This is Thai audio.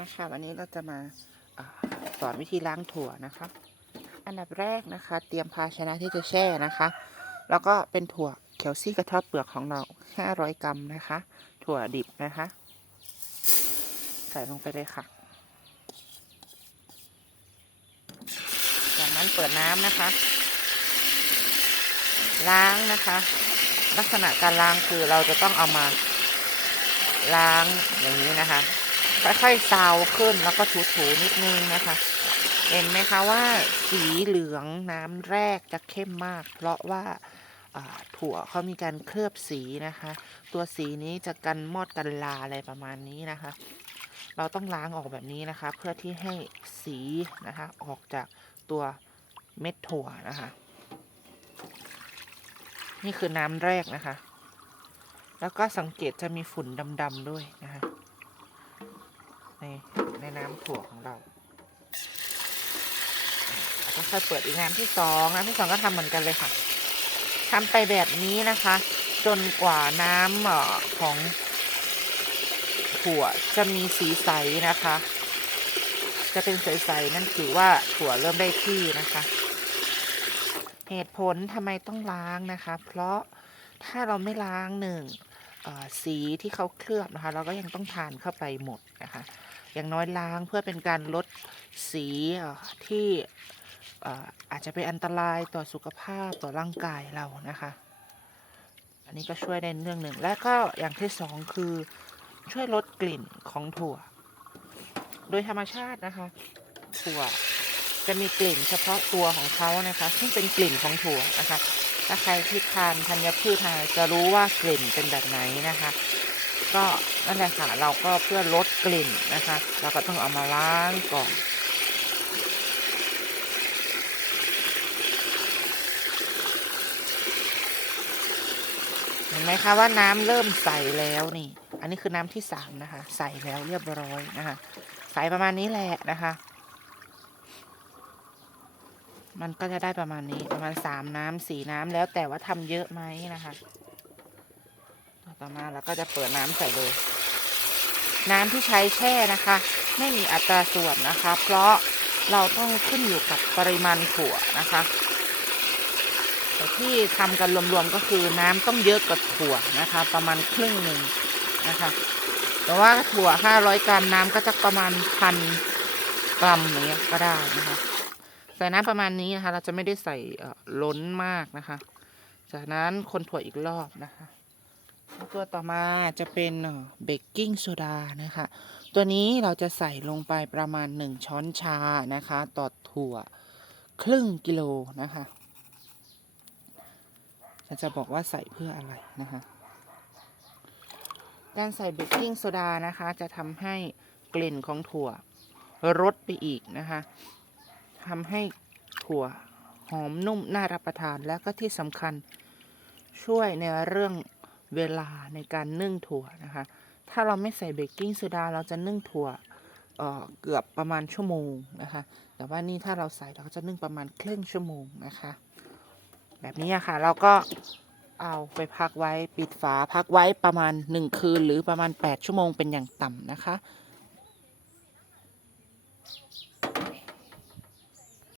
มาค่ะวันนี้เราจะมาสอนวิธีล้างถั่วนะคะ อันดับแรกนะคะ เตรียมภาชนะที่จะแช่นะคะ แล้วก็เป็นถั่วเขียวซี่กระทอดเปลือกของเรา 500 กรัมนะคะ ถั่วดิบนะคะ ใส่ลงไปเลยค่ะ จากนั้นเปิดน้ำนะคะ ล้างนะคะ ลักษณะการล้างคือเราจะต้องเอามาล้างอย่างนี้นะคะ ค่อยๆซาวขึ้นแล้วก็ถูๆนิดนึงนะคะ เห็นไหมคะว่าสีเหลืองน้ำแรกจะเข้มมาก เพราะว่าถั่วเขามีการเคลือบสีนะคะ ตัวสีนี้จะกันมอดกันลาอะไรประมาณนี้นะคะ เราต้องล้างออกแบบนี้นะคะ เพื่อที่ให้สีนะคะออกจากตัวเม็ดถั่วนะคะ นี่คือน้ำแรกนะคะ แล้วก็สังเกตจะมีฝุ่นดำๆด้วยนะคะ น้ำถั่วของเราแล้วก็ค่อยเปิดอีกน้ำที่สองน้ำที่สองก็ทำเหมือนกันเลยค่ะทำไปแบบนี้นะคะ จนกว่าน้ำของถั่วจะมีสีใสนะคะ จะเป็นใสๆนั่นคือว่าถั่วเริ่มได้ที่นะคะ เหตุผลทำไมต้องล้างนะคะ เพราะถ้าเราไม่ล้างหนึ่งสีที่เขาเคลือบนะคะ เราก็ยังต้องทานเข้าไปหมดนะคะ อย่างน้อยล้างเพื่อเป็นการลดสีที่อาจจะเป็นอันตรายต่อสุขภาพต่อร่างกายเรานะคะ อันนี้ก็ช่วยได้เรื่องหนึ่ง และก็อย่างที่สองคือช่วยลดกลิ่นของถั่ว โดยธรรมชาตินะคะ ถั่วจะมีกลิ่นเฉพาะตัวของเขานะคะ ซึ่งเป็นกลิ่นของถั่วนะคะ ถ้าใครที่ทานธัญพืชทานจะรู้ว่ากลิ่นเป็นแบบไหนนะคะ ก็นั่นแหละค่ะเราก็เพื่อลดกลิ่นนะคะ เราก็ต้องเอามาล้างก่อนเห็นไหมคะว่าน้ำเริ่มใสแล้วนี่ อันนี้คือน้ำที่สามนะคะ ใสแล้วเรียบร้อยนะคะ ใสประมาณนี้แหละนะคะ มันก็จะได้ประมาณนี้ประมาณสามน้ำสี่น้ำแล้วแต่ว่าทำเยอะไหมนะคะ ต่อมาเราก็จะเปิดน้ำใส่เลย น้ำที่ใช้แช่นะคะ ไม่มีอัตราส่วนนะคะ เพราะเราต้องขึ้นอยู่กับปริมาณถั่วนะคะ แต่ที่ทำกันรวมๆก็คือน้ำต้องเยอะกว่าถั่วนะคะ ประมาณครึ่งหนึ่งนะคะ แต่ว่าถั่ว 500 กรัมน้ำก็จะประมาณพันกรัมอย่างเงี้ยก็ได้นะคะ ใส่น้ำประมาณนี้นะคะ เราจะไม่ได้ใส่ล้นมากนะคะ จากนั้นคนถั่วอีกรอบนะคะ ตัวต่อมาจะเป็นเบกกิ้งโซดานะคะ ตัวนี้เราจะใส่ลงไปประมาณ 1 ช้อนชานะคะ ต่อถั่วครึ่งกิโลนะคะฉันจะบอกว่าใส่เพื่ออะไรนะคะ การใส่เบกกิ้งโซดานะคะ จะทำให้กลิ่นของถั่วลดไปอีกนะคะทำให้ถั่วหอมนุ่มน่ารับประทานแล้วก็ที่สำคัญช่วยในเรื่อง เวลาในการนึ่งถั่วนะคะ ถ้าเราไม่ใส่เบกกิ้งโซดาเราจะนึ่งถั่วเเกือบประมาณชั่วโมงนะคะ แต่ว่านี่ถ้าเราใส่เราก็จะนึ่งประมาณครึ่งชั่วโมงนะคะ แบบนี้อะค่ะเราก็เอาไปพักไว้ปิดฝาพักไว้ประมาณ 1 คืนหรือประมาณ 8 ชั่วโมงเป็นอย่างต่ำนะคะ